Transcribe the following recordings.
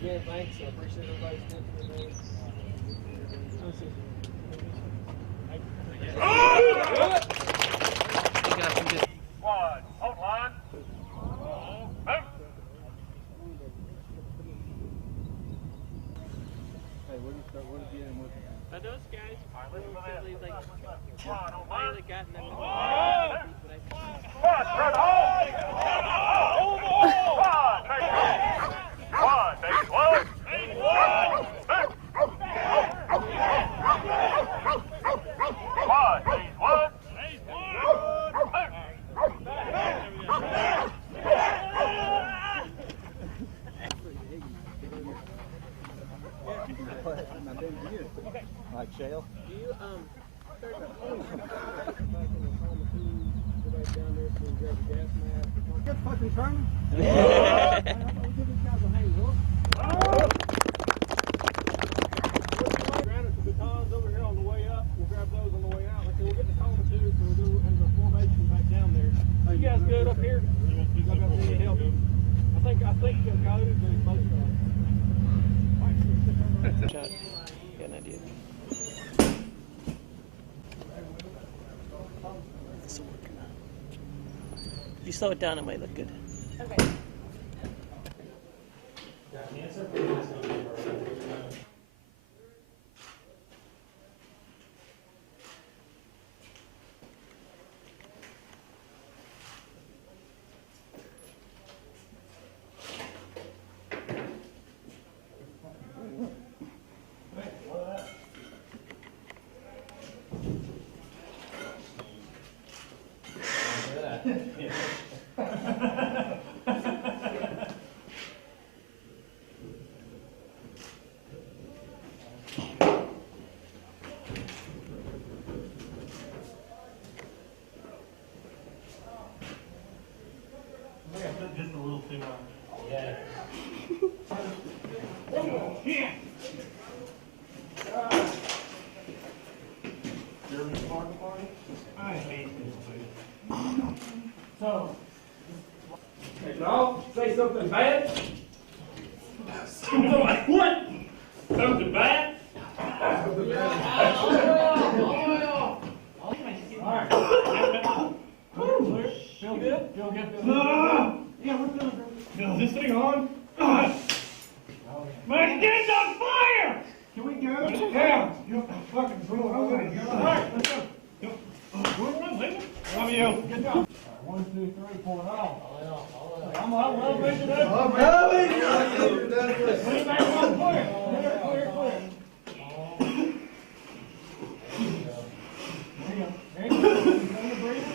Again, thanks. I appreciate everybody's attention today. Squad, hold line. Hey, what did you get in with? Are those guys relatively like Squad, hold line. finally gotten them? Squad, spread home. Squad, take it. Squad, take it slow. Squad, phase one. Like shale? Do you Get fucking turning. Batons over here on the way up. We'll grab those on the way out. Like we'll get the coma too, so we'll do as a formation back down there. Are you guys good up here? You guys got any help? I think God is doing most of it. shot? Got an idea. If you slow it down, it might look good. Okay. Just a little too much. I hate this place. So, Take it off. Say something bad. like what? Something bad? Feel good? Feel good? Yeah, we're feeling good. Is this thing on? My skin's on fire! Can we go? Yeah. You fucking fool. All right, let's go. Love you. Good job. 1, 2, 3, pull it off. I'm well measured up. Oh, Lean back on, clear. Clear. There you go. Breathe.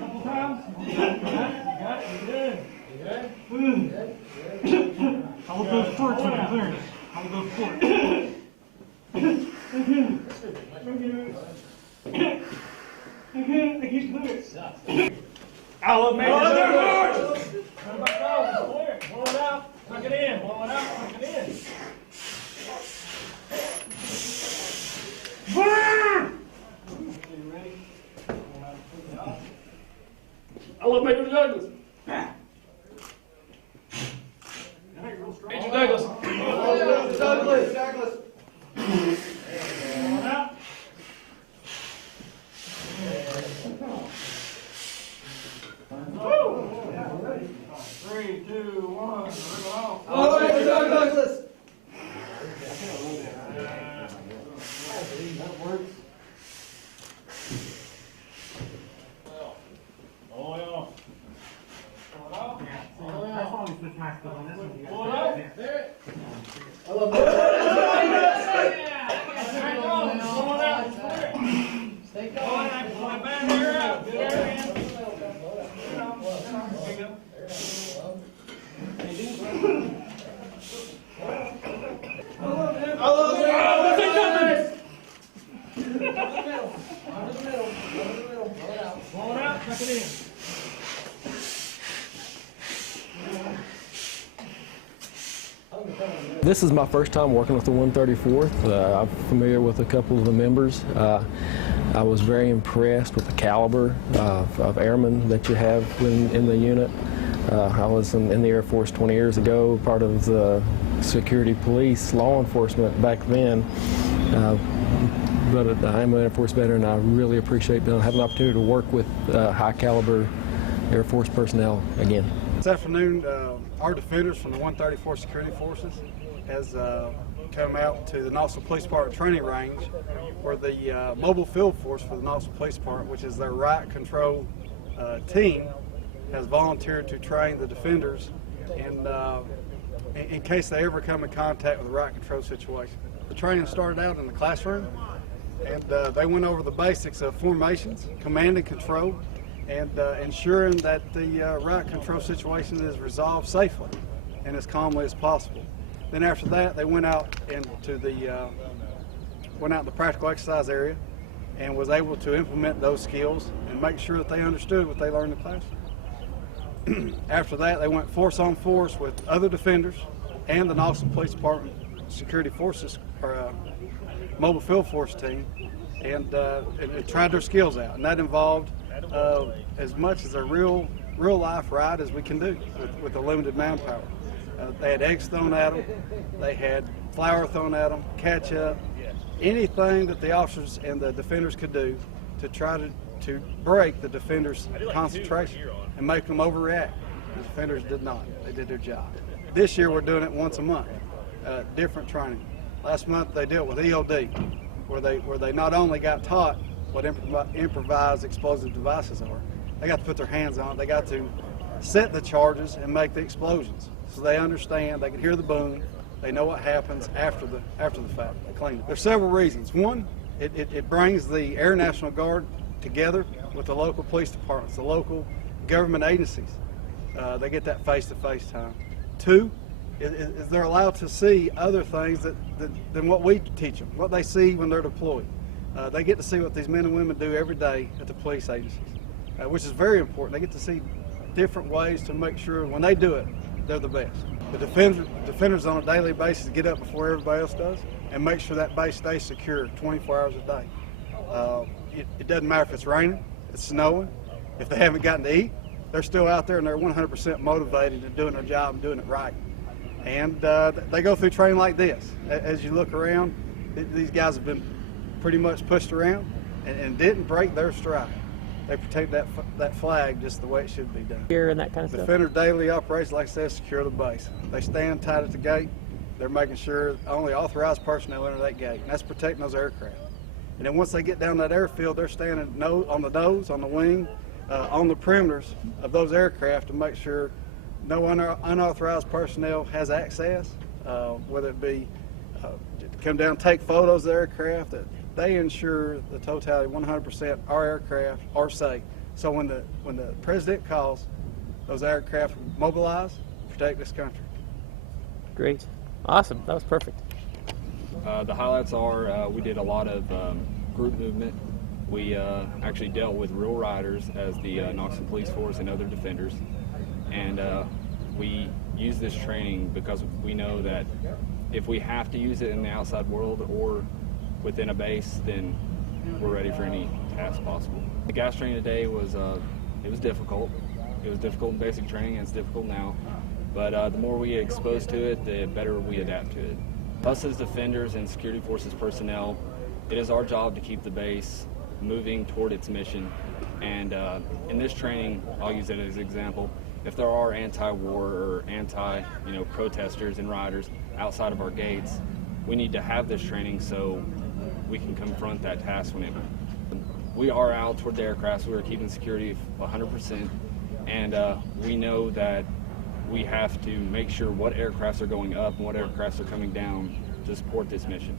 Couple times. You got it. You're good. How will those forks in the clearance? How will those forks? I keep clear. I'll make it. Turn it back on. Clear it. Blow it out. Suck it in. Blow it out. Suck it in. Ready? I love Major Douglas. Major Douglas. Douglas. Blow it out. nice, but on this one you got to put it This is my first time working with the 134th. I'm familiar with a couple of the members. I was very impressed with the caliber of airmen that you have in the unit. I was in the Air Force 20 years ago, part of the security police, law enforcement back then. But I'm an Air Force veteran, and I really appreciate having the opportunity to work with high caliber Air Force personnel again. This afternoon, our defenders from the 134th Security Forces has come out to the Knoxville Police Department training range, where the mobile field force for the Knoxville Police Department, which is their riot control team, has volunteered to train the defenders in case they ever come in contact with a riot control situation. The training started out in the classroom, and they went over the basics of formations, command and control, and ensuring that the riot control situation is resolved safely and as calmly as possible. Then after that, they went out into the practical exercise area and was able to implement those skills and make sure that they understood what they learned in the classroom. After that, they went force on force with other defenders and the Knoxville Police Department Security Forces mobile field force team, and tried their skills out, and that involved as much as a real life ride as we can do with the limited manpower. They had eggs thrown at them, they had flour thrown at them, ketchup, anything that the officers and the defenders could do to try to break the defenders' concentration and make them overreact. The defenders did not. They did their job. This year we're doing it once a month, different training. Last month they dealt with EOD, where they not only got taught what improvised explosive devices are, they got to put their hands on it. They got to set the charges and make the explosions, so they understand. They can hear the boom. They know what happens after the fact. They clean it. There's several reasons. One, it brings the Air National Guard together with the local police departments, the local government agencies. They get that face-to-face time. Two, is they're allowed to see other things than what we teach them, what they see when they're deployed. They get to see what these men and women do every day at the police agencies, which is very important. They get to see different ways to make sure when they do it, they're the best. The defenders on a daily basis get up before everybody else does and make sure that base stays secure 24 hours a day. It doesn't matter if it's raining, it's snowing, if they haven't gotten to eat, they're still out there and they're 100% motivated and doing their job and doing it right. And they go through training like this. As you look around, these guys have been pretty much pushed around and didn't break their stride. They protect that flag just the way it should be done. Here and that kind of stuff. Defender daily operations, like I said, secure the base. They stand tight at the gate. They're making sure only authorized personnel enter that gate, and that's protecting those aircraft. And then once they get down that airfield, they're standing on the nose, on the wing, on the perimeters of those aircraft to make sure no unauthorized personnel has access, whether it be to come down and take photos of the aircraft. That they ensure the totality, 100%, our aircraft are safe. So when the president calls, those aircraft mobilize, protect this country. Great. Awesome. That was perfect. The highlights are we did a lot of group movement. We actually dealt with real riders as the Knoxville Police Force and other defenders. And we use this training because we know that if we have to use it in the outside world or within a base, then we're ready for any task possible. The gas training today was it was difficult. It was difficult in basic training, and it's difficult now. But the more we get exposed to it, the better we adapt to it. Us as defenders and security forces personnel, it is our job to keep the base moving toward its mission. And in this training, I'll use it as an example. If there are anti-war or protesters and rioters outside of our gates, we need to have this training so we can confront that task when we are out toward the aircraft. We are keeping security 100%, and we know that we have to make sure what aircrafts are going up and what aircrafts are coming down to support this mission.